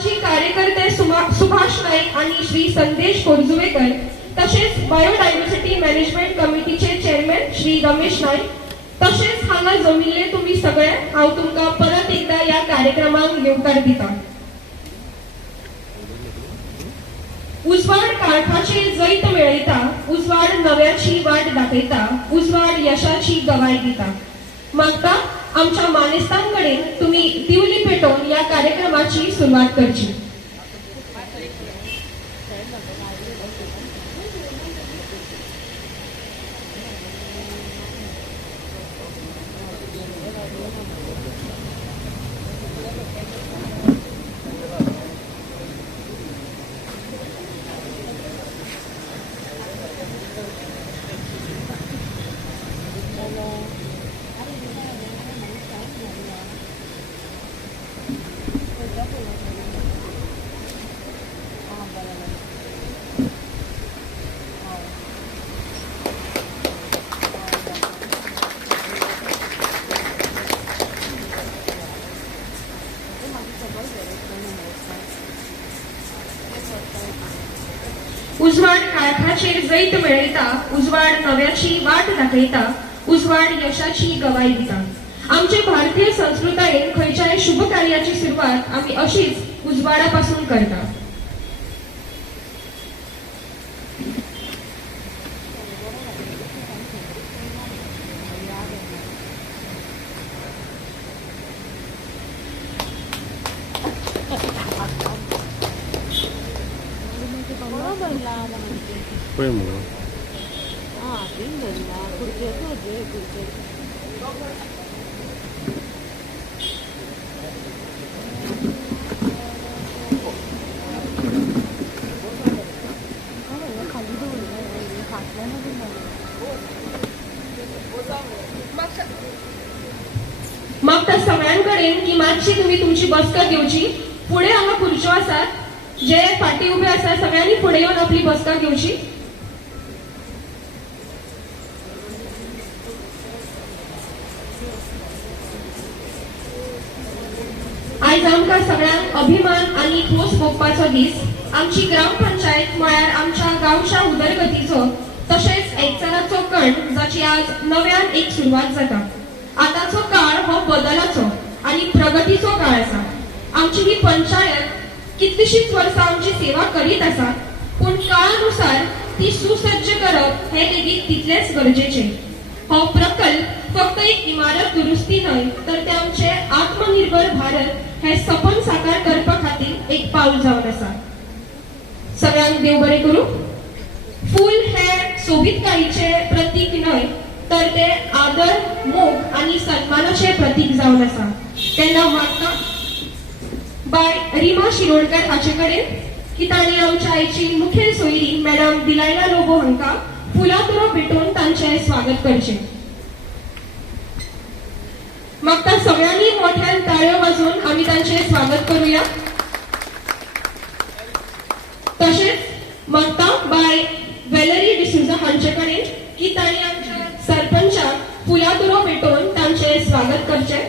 आमची कार्यकर्ते सुभाष नाईक आणि श्री संदेश कोरजुवेकर, तसेच बायोडायव्हर्सिटी मॅनेजमेंट कमिटीचे चेअरमॅन श्री रमेश नाईक, तसेच हांगा जमिल्ले तुम्ही सगळे हांव तुमकां परत एकदा या कार्यक्रमाक येवकार दिता. उजवाड काळखाचे जैत मेळयता, उजवाड नव्याची वाट दाखयता, उजवाड यशाची गवाय दिता. मागता आमच्या मानेस्तांकडेन तुम्ही दिवली पेटोवन या कार्यक्रमाची सुरुवात करची. उजवाड काळखाचे जैत मेळयता, उजवाड नव्याची वाट दाखयता, उजवाड यशाची गवाय दिता. आमचे भारतीय संस्कृतायेन खंयच्याय शुभ कार्याची सुरुवात आम्ही अशीच उजवाडापासून करता. मग त्या सगळ्यांकडे की मातशी तुम्ही तुमची बसका घेवची. पुढे हांगा खुर्च्यो आसात, जे फाटी उभे आसात सगळ्यांनी पुढे येऊन आपली बसका घेवची. आज आमकां सगळ्यांक अभिमान आणि खोस भोगपाचो दीस. आमची ग्रामपंचायत म्हळ्यार आमच्या गांवच्या उदरगतीचो तशेंच एकचाराचो कण, जाची आज नव्यान एक सुरवात जाता. आताचो काळ हो बदलाचो आणि प्रगतीचो काळ आसा. आमची ही पंचायत कितलीशीच वर्सां आमची सेवा करीत आसा, पूण काळानुसार ती सुसज्ज करप हे लेगीत तितलेच गरजेचे. हो प्रकल्प फक्त एक इमारत दुरुस्ती न्हय, तर ते आमचे आत्मनिर्भर भारत हे सपन साकार करपा खातीर एक पाऊल जावन आसा. सगळ्यांक देव बरें करूं. फूल हे सोबीतकायेचे प्रतीक न्हय, तर ते आदर, मोग आणि सन्मानाचे प्रतीक जावन आसा. तेन्ना म्हाका बाय रिमा शिरोडकर हाचे कडेन की तांणी आमच्या आयची मुखेल सोयरी मॅडम दिलायला लोबो हांकां फुलांतरो भेटून तांचे स्वागत करचे. म्हाका सगळ्यांनी मोठ्यान ताळयो वाजोवन आम्ही तांचे स्वागत करूया. तसेच म्हाका बाय वेलरी डिसूजा हांचे कडेन की तांणी आमच्या सरपंचाक फुलांतरो भेटून तांचे स्वागत करचे.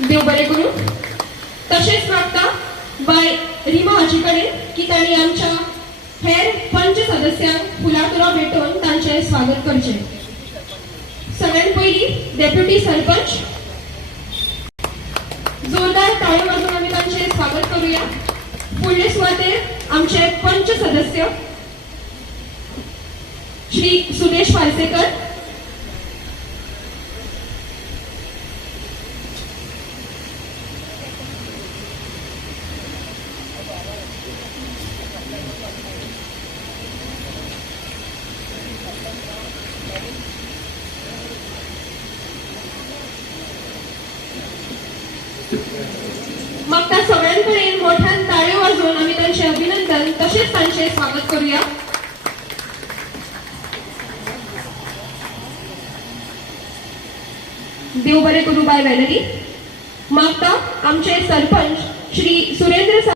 देव बरें करूं. तशेंच मागता बाय रिमा हाचे कडेन की तांणी आमच्या हेर पंच सदस्यांक फुलांतरो भेटून तांचे स्वागत करचे. सगळ्यात पयली डेप्युटी सरपंच, जोरदार ताळयो वाजोवन आम्ही तांचे स्वागत करूया. फुडले सुवातेर आमचे पंच सदस्य श्री सुदेश पार्सेकर, मग त्या सगळ्यांकडे मोठ्यान ताळ्यो वाजवून आम्ही त्यांचे अभिनंदन तसेच त्यांचे स्वागत करूया. देव बरे करू बाय वेलरी. मागता आमचे सरपंच श्री सुरेंद्र